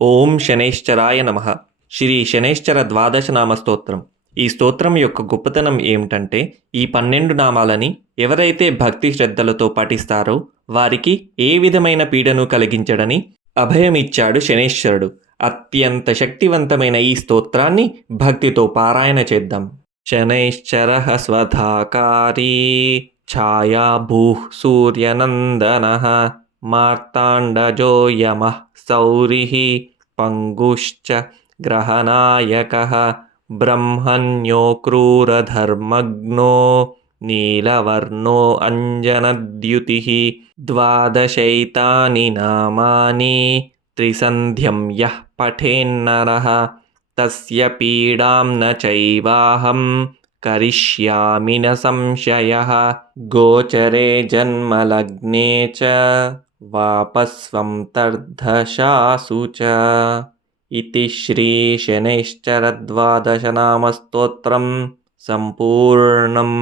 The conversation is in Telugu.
ఓం శనైశ్చరాయ నమః. శ్రీ శనైశ్చర ద్వాదశనామ స్తోత్రం. ఈ స్తోత్రం యొక్క గొప్పతనం ఏమిటంటే, ఈ 12 నామాలని ఎవరైతే భక్తి శ్రద్ధలతో పఠిస్తారో వారికి ఏ విధమైన పీడను కలిగించడని అభయమిచ్చాడు శనైశ్వరుడు. అత్యంత శక్తివంతమైన ఈ స్తోత్రాన్ని భక్తితో పారాయణ చేద్దాం. శనైశ్చరః స్వధాకారీ ఛాయాభూః సూర్యనందనః మార్తాండజో యమః సౌరిః పంగుశ్చ గ్రహనాయకః బ్రహ్మణ్యో క్రూరధర్మజ్ఞో నీలవర్ణో అంజనద్యుతిః ద్వాదశైతాని నామాని త్రిసంధ్యం యః పఠేన్నరః తస్య పీడాం న చైవాహం కరిష్యామి న సంశయః గోచరే జన్మలగ్నే చ వాపస్వం తర్ధశాసు చ. ఇతి శ్రీ శనైశ్చర ద్వాదశనామ స్తోత్రం సంపూర్ణం.